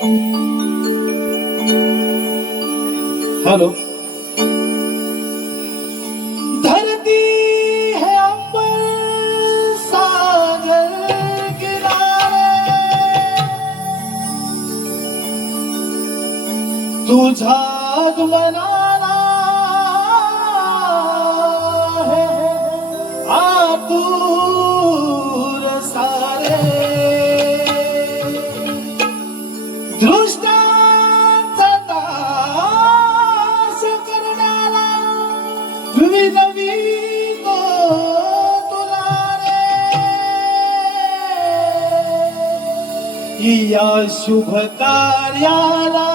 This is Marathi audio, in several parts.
हॅलो धरती है अंबर सागर किनारे। तुझा बनाना या शुभ कार्याला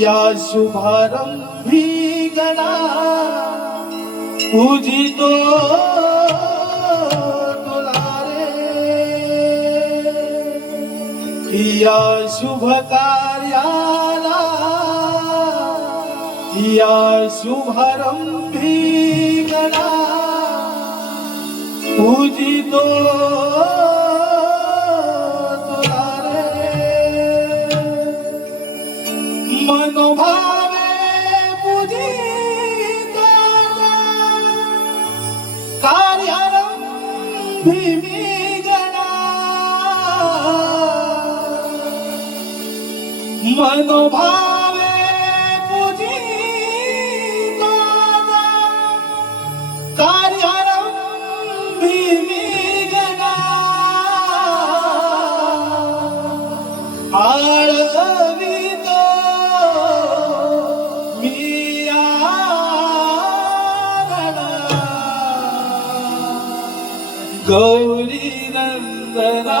या शुभारंभी गणा पूजितो या शुभ कार्याला या शुभारंभी गणा पूजितो মনোভাবে পুজি কার্যরম ভীমি আড়বি তো মিয়া গৌরী নন্দনা।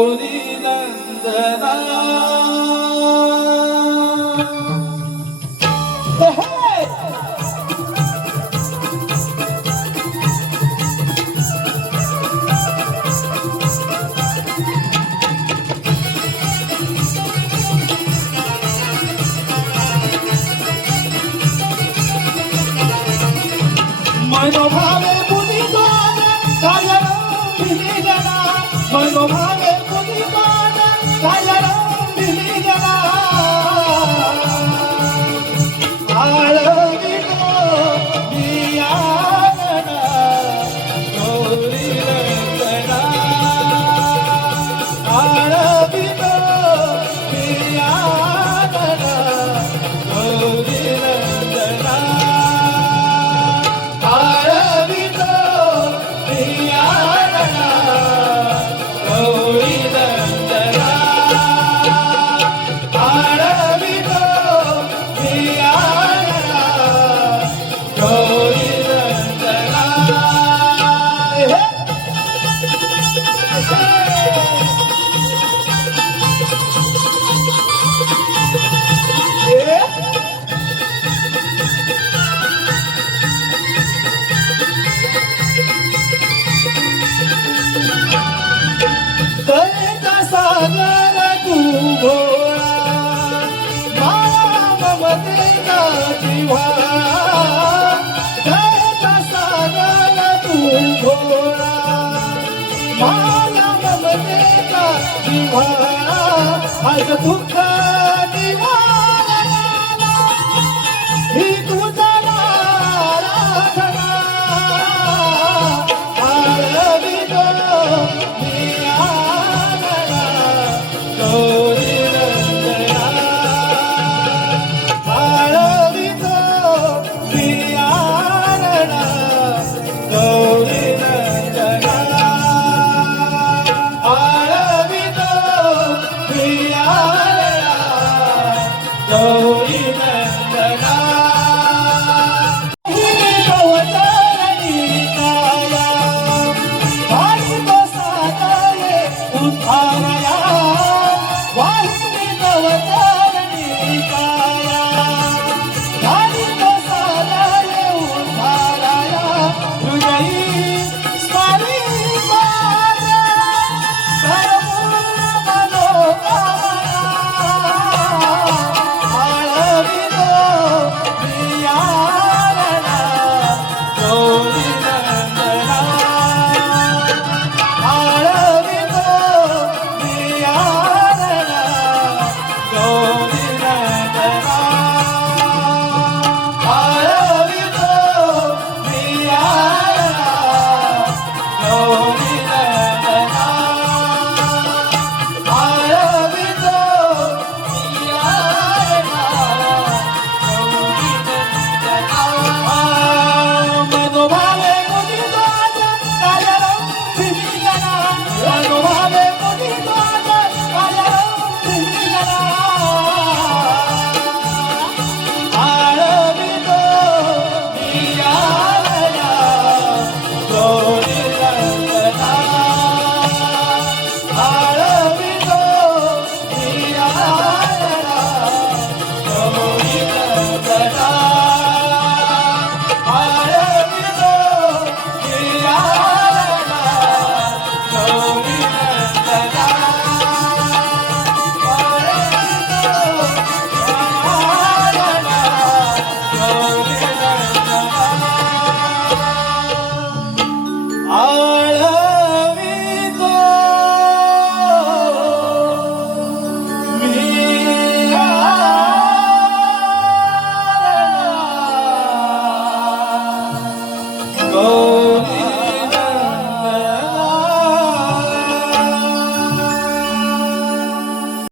ভাবে বুঝি সাজা ভিজে জানা ভাবে বুঝি ममतेचा जिव्हाळा दयेचा सागर तू